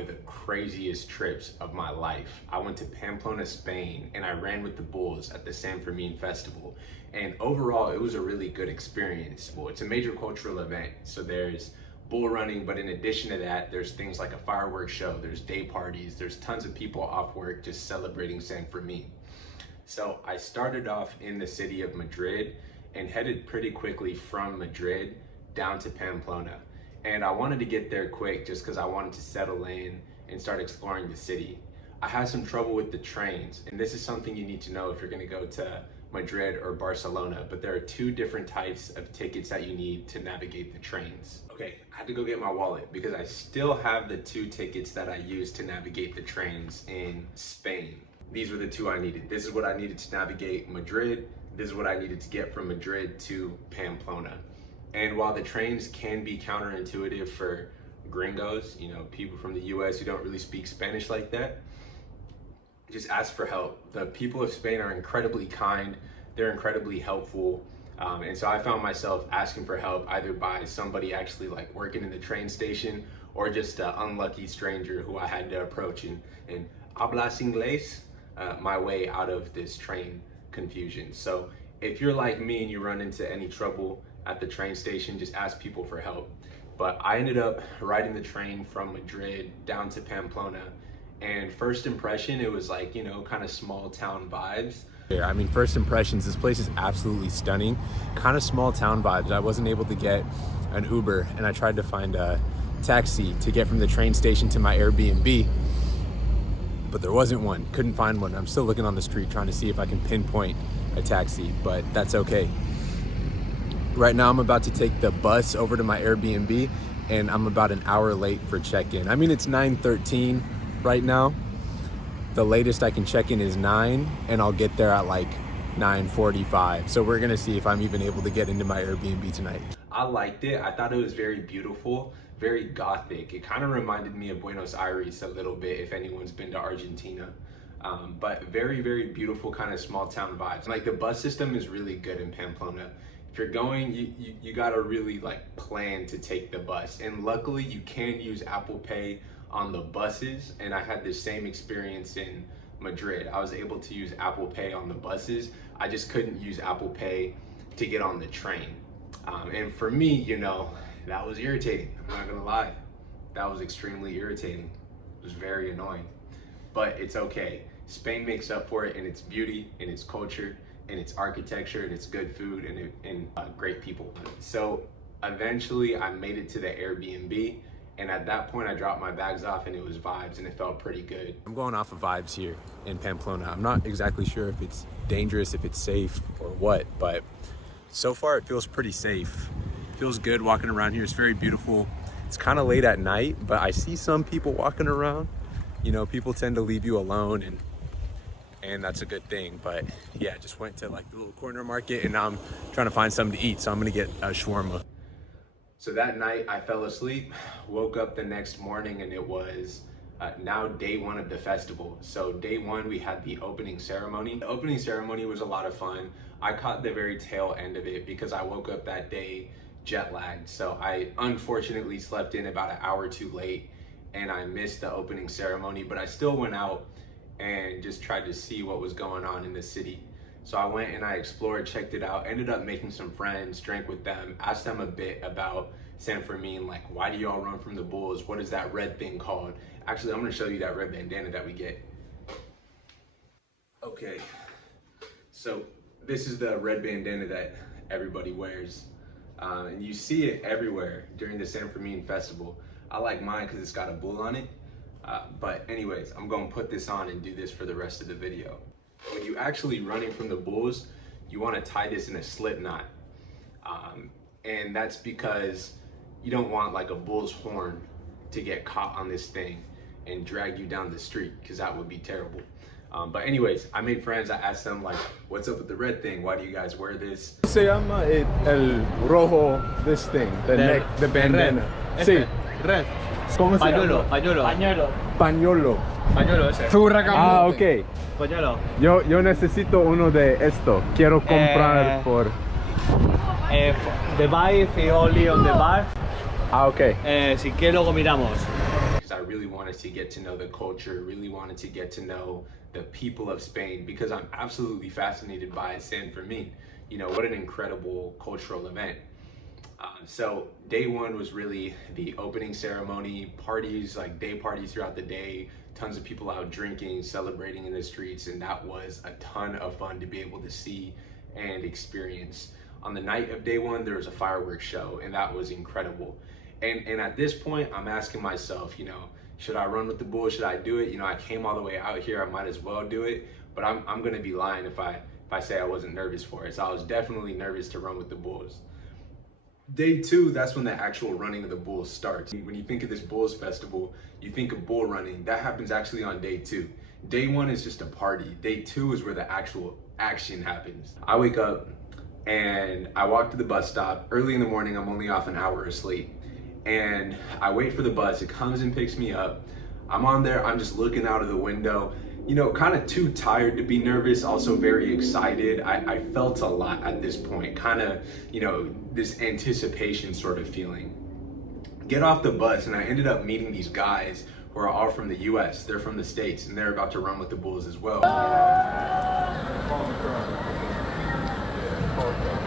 of the craziest trips of my life. I went to Pamplona, Spain, and I ran with the bulls at the San Fermin Festival. And overall, it was a really good experience. Well, it's a major cultural event, so there's bull running, but in addition to that, there's things like a fireworks show, there's day parties, there's tons of people off work just celebrating San Fermin. So I started off in the city of Madrid and headed pretty quickly from Madrid down to Pamplona. And I wanted to get there quick just because I wanted to settle in and start exploring the city. I had some trouble with the trains, and this is something you need to know if you're going to go to Madrid or Barcelona, but there are two different types of tickets that you need to navigate the trains. Okay, I had to go get my wallet because I still have the two tickets that I used to navigate the trains in Spain. These were the two I needed. This is what I needed to navigate Madrid. This is what I needed to get from Madrid to Pamplona. And while the trains can be counterintuitive for gringos, you know, people from the US who don't really speak Spanish like that, just ask for help. The people of Spain are incredibly kind. They're incredibly helpful. And so I found myself asking for help either by somebody actually like working in the train station or just an unlucky stranger who I had to approach and hablas inglés my way out of this train confusion. So if you're like me and you run into any trouble at the train station, just ask people for help. But I ended up riding the train from Madrid down to Pamplona, and first impression, it was like, you know, kind of small town vibes. Yeah, I mean, first impressions, this place is absolutely stunning. Kind of small town vibes. I wasn't able to get an Uber, and I tried to find a taxi to get from the train station to my Airbnb, but there wasn't one. Couldn't find one. I'm still looking on the street trying to see if I can pinpoint a taxi, but that's okay. Right now I'm about to take the bus over to my Airbnb, and I'm about an hour late for check-in. I mean, it's 9:13 right now. The latest I can check in is 9, and I'll get there at like 9:45. So we're gonna see if I'm even able to get into my Airbnb tonight. I liked it. I thought it was very beautiful, very gothic. It kind of reminded me of Buenos Aires a little bit, if anyone's been to Argentina. But very, very beautiful kind of small town vibes. Like the bus system is really good in Pamplona. If you're going, you gotta really like plan to take the bus. And luckily you can use Apple Pay on the buses. And I had the same experience in Madrid. I was able to use Apple Pay on the buses. I just couldn't use Apple Pay to get on the train. And for me, you know, that was irritating. I'm not gonna lie. That was extremely irritating. It was very annoying, but it's okay. Spain makes up for it in its beauty, in its culture, in its architecture, and its good food, and great people. So eventually I made it to the Airbnb, and at that point I dropped my bags off, and it was vibes, and it felt pretty good. I'm going off of vibes here in Pamplona. I'm not exactly sure if it's dangerous, if it's safe or what, but so far it feels pretty safe. It feels good walking around here. It's very beautiful. It's kind of late at night, but I see some people walking around. You know, people tend to leave you alone, and that's a good thing. But yeah, just went to like the little corner market, and now I'm trying to find something to eat, so I'm gonna get a shawarma. So that night I fell asleep, woke up the next morning, and it was now day one of the festival. So day one, we had the opening ceremony. The opening ceremony was a lot of fun. I caught the very tail end of it because I woke up that day jet lagged. So I unfortunately slept in about an hour too late, and I missed the opening ceremony, but I still went out and just tried to see what was going on in the city. So I went and I explored, checked it out, ended up making some friends, drank with them, asked them a bit about San Fermin, like, why do y'all run from the bulls? What is that red thing called? Actually, I'm gonna show you that red bandana that we get. Okay, so this is the red bandana that everybody wears. And you see it everywhere during the San Fermin festival. I like mine because it's got a bull on it. But anyways, I'm gonna put this on and do this for the rest of the video. When you actually running from the bulls, you wanna tie this in a slip knot. And that's because you don't want like a bull's horn to get caught on this thing and drag you down the street, because that would be terrible. But anyways, I made friends. I asked them like, what's up with the red thing? Why do you guys wear this? Se llama el rojo, this thing, the neck, the bandana. Sí. Red. ¿Cómo se Pañuelo, llama? pañuelo. Pañuelo. Pañuelo ese. Ah, ok. Pañuelo. Yo necesito uno de esto. Quiero comprar por... The buy if you only on the bar. Ah, ok. Si quieres luego miramos. I really wanted to get to know the culture, really wanted to get to know the people of Spain, because I'm absolutely fascinated by San Fermin. You know, what an incredible cultural event. So day one was really the opening ceremony, parties, like day parties throughout the day, tons of people out drinking, celebrating in the streets, and that was a ton of fun to be able to see and experience. On the night of day one, there was a fireworks show, and that was incredible. And at this point, I'm asking myself, you know, should I run with the bulls? Should I do it? You know, I came all the way out here, I might as well do it, but I'm gonna be lying if I say I wasn't nervous for it. So I was definitely nervous to run with the bulls. Day two, that's when the actual running of the bulls starts. When you think of this bulls festival, you think of bull running. That happens actually on day two. Day one is just a party. Day two is where the actual action happens. I wake up and I walk to the bus stop. Early in the morning, I'm only off an hour of sleep. And I wait for the bus, it comes and picks me up. I'm on there, I'm just looking out of the window, you know, kind of too tired to be nervous, also very excited. I felt a lot at this point, kind of, you know, this anticipation sort of feeling. Get off the bus and I ended up meeting these guys who are all from the US, they're from the States, and they're about to run with the bulls as well.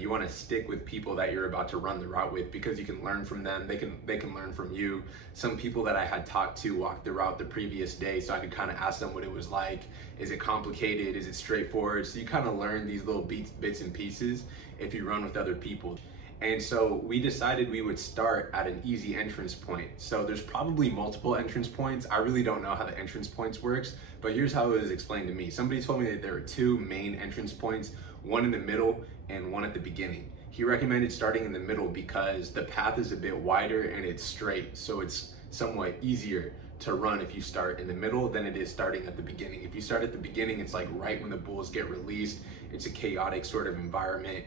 You want to stick with people that you're about to run the route with, because you can learn from them, they can learn from you. Some people that I had talked to walked the route the previous day, so I could kind of ask them what it was like. Is it complicated? Is it straightforward? So you kind of learn these little bits and pieces if you run with other people. And so we decided we would start at an easy entrance point. So there's probably multiple entrance points. I really don't know how the entrance points works, but here's how it was explained to me. Somebody told me that there are two main entrance points, one in the middle and one at the beginning. He recommended starting in the middle because the path is a bit wider and it's straight, so it's somewhat easier to run if you start in the middle than it is starting at the beginning. If you start at the beginning, it's like right when the bulls get released. It's a chaotic sort of environment.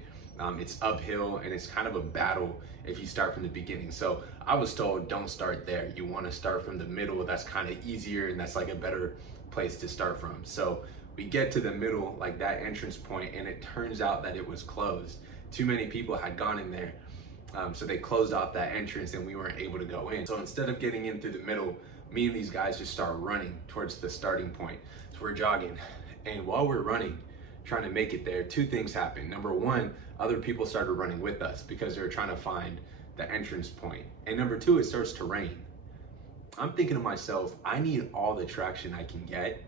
It's uphill and it's kind of a battle if you start from the beginning. So I was told, don't start there. You want to start from the middle. That's kind of easier and that's like a better place to start from. So we get to the middle, like that entrance point, and it turns out that it was closed. Too many people had gone in there. So they closed off that entrance and we weren't able to go in. So instead of getting in through the middle, me and these guys just start running towards the starting point. So we're jogging, and while we're running, trying to make it there, two things happen. Number one, other people started running with us because they were trying to find the entrance point. And number two, it starts to rain. I'm thinking to myself, I need all the traction I can get,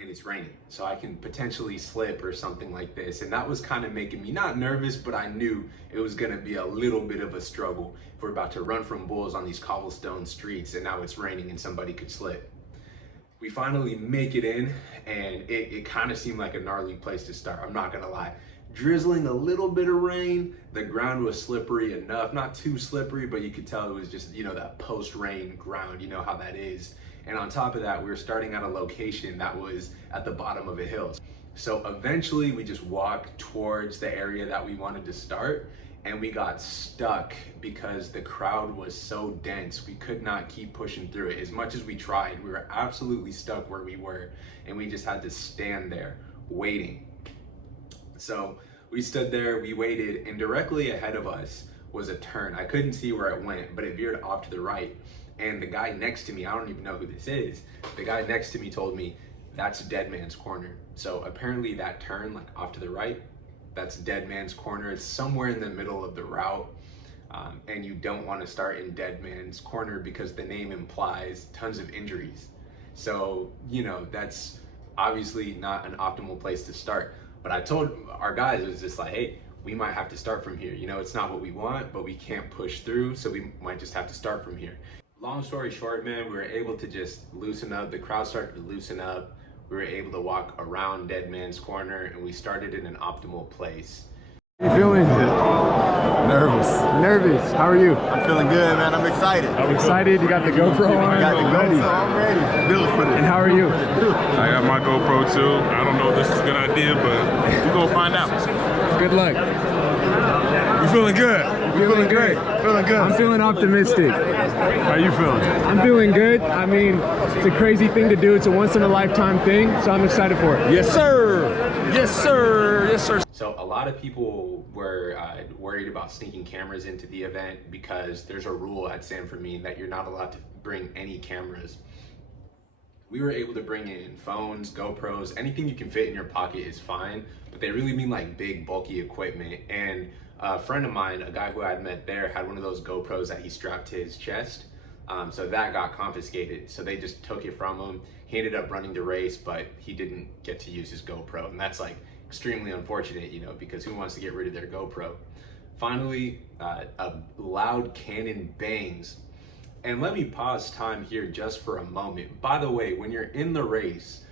and it's raining, so I can potentially slip or something like this. And that was kind of making me not nervous, but I knew it was gonna be a little bit of a struggle if we're about to run from bulls on these cobblestone streets and now it's raining and somebody could slip. We finally make it in, and it kind of seemed like a gnarly place to start, I'm not gonna lie. Drizzling a little bit of rain, the ground was slippery enough, not too slippery, but you could tell it was just, you know, that post-rain ground, you know how that is. And on top of that, we were starting at a location that was at the bottom of a hill. So eventually we just walked towards the area that we wanted to start, and we got stuck because the crowd was so dense. We could not keep pushing through it. As much as we tried, we were absolutely stuck where we were, and we just had to stand there waiting. So we stood there, we waited, and directly ahead of us was a turn. I couldn't see where it went, but it veered off to the right. And the guy next to me, I don't even know who this is, the guy next to me told me, that's Dead Man's Corner. So apparently that turn, like off to the right, that's Dead Man's Corner. It's somewhere in the middle of the route. And you don't want to start in Dead Man's Corner because the name implies tons of injuries. So, you know, that's obviously not an optimal place to start. But I told our guys, it was just like, hey, we might have to start from here. You know, it's not what we want, but we can't push through, so we might just have to start from here. Long story short, man, we were able to just loosen up. The crowd started to loosen up. We were able to walk around Dead Man's Corner, and we started in an optimal place. How you feeling? Nervous. Nervous. How are you? I'm feeling good, man. I'm excited. I'm excited. You got the GoPro on? I got the ready. GoPro. I'm ready. Built for this. And how are you? I got my GoPro too. I don't know if this is a good idea, but we're gonna find out. Good luck. You feeling good? feeling good. Feeling good. I'm feeling optimistic. How you feeling? I'm feeling good. I mean, it's a crazy thing to do. It's a once-in-a-lifetime thing, so I'm excited for it. Yes, sir. Yes, sir. Yes, sir. So a lot of people were worried about sneaking cameras into the event because there's a rule at San Fermin that you're not allowed to bring any cameras. We were able to bring in phones, GoPros, anything you can fit in your pocket is fine, but they really mean like big, bulky equipment. And a friend of mine, a guy who I had met there, had one of those GoPros that he strapped to his chest. So that got confiscated. So they just took it from him. He ended up running the race, but he didn't get to use his GoPro. And that's like extremely unfortunate, you know, because who wants to get rid of their GoPro? Finally, a loud cannon bangs. And let me pause time here just for a moment. By the way, when you're in the race,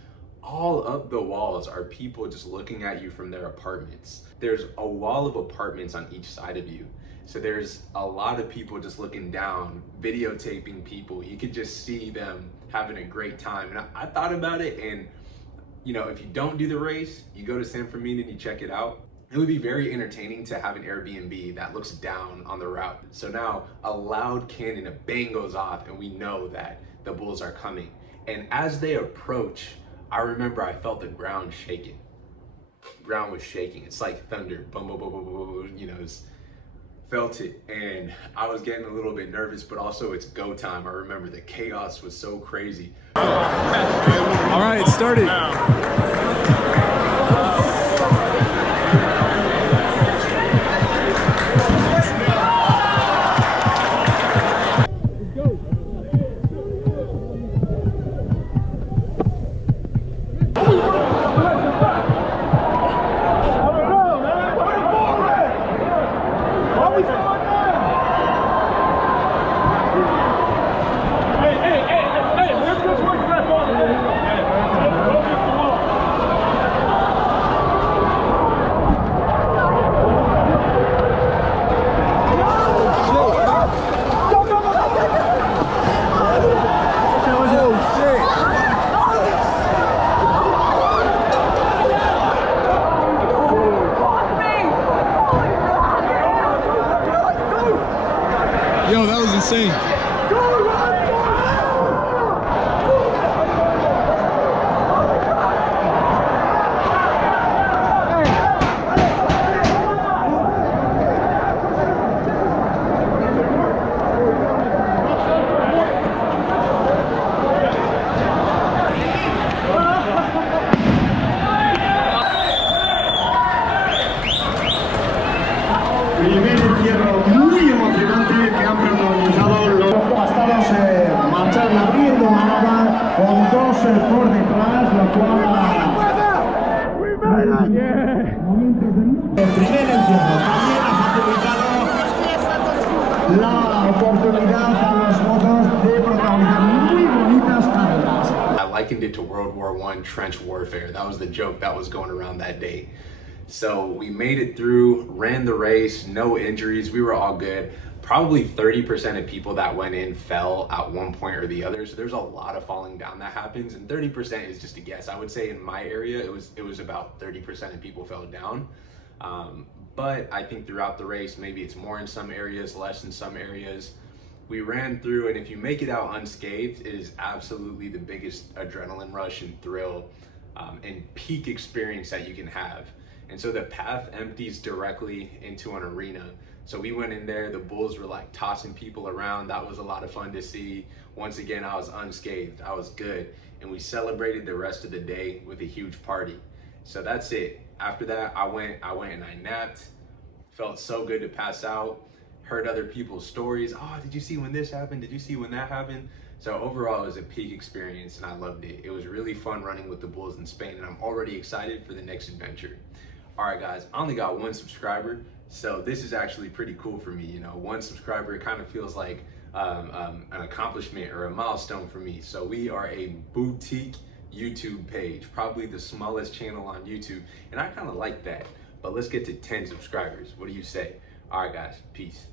all up the walls are people just looking at you from their apartments. There's a wall of apartments on each side of you. So there's a lot of people just looking down, videotaping people. You could just see them having a great time. And I thought about it, and you know, if you don't do the race, you go to San Fermin and you check it out. It would be very entertaining to have an Airbnb that looks down on the route. So now a loud cannon, a bang goes off, and we know that the bulls are coming. And as they approach, I remember I felt the ground shaking. Ground was shaking. It's like thunder. Boom, boom, boom, boom, boom, boom. You know, felt it. And I was getting a little bit nervous, but also it's go time. I remember the chaos was so crazy. All right, it started. Yo, that was insane. Primer encierro muy emocionante que han protagonizado los bastados marchar abriendo manada con dos por detrás, lo cual momentos de el primer encierro también ha facilitado la oportunidad a los motos de protagonizar muy bonitas carreras. I likened it to World War I trench warfare. That was the joke that was going around that day. So we made it through, ran the race, no injuries, we were all good. Probably 30% of people that went in fell at one point or the other. So there's a lot of falling down that happens, and 30% is just a guess. I would say in my area, it was about 30% of people fell down. But I think throughout the race, maybe it's more in some areas, less in some areas. We ran through, and if you make it out unscathed, it is absolutely the biggest adrenaline rush and thrill and peak experience that you can have. And so the path empties directly into an arena. So we went in there, the bulls were like tossing people around. That was a lot of fun to see. Once again, I was unscathed, I was good. And we celebrated the rest of the day with a huge party. So that's it. After that, I went and I napped. Felt so good to pass out. Heard other people's stories. Oh, did you see when this happened? Did you see when that happened? So overall, it was a peak experience and I loved it. It was really fun running with the bulls in Spain, and I'm already excited for the next adventure. All right, guys, I only got 1 subscriber, so this is actually pretty cool for me. You know, 1 subscriber, it kind of feels like an accomplishment or a milestone for me. So we are a boutique YouTube page, probably the smallest channel on YouTube, and I kind of like that. But let's get to 10 subscribers. What do you say? All right, guys, peace.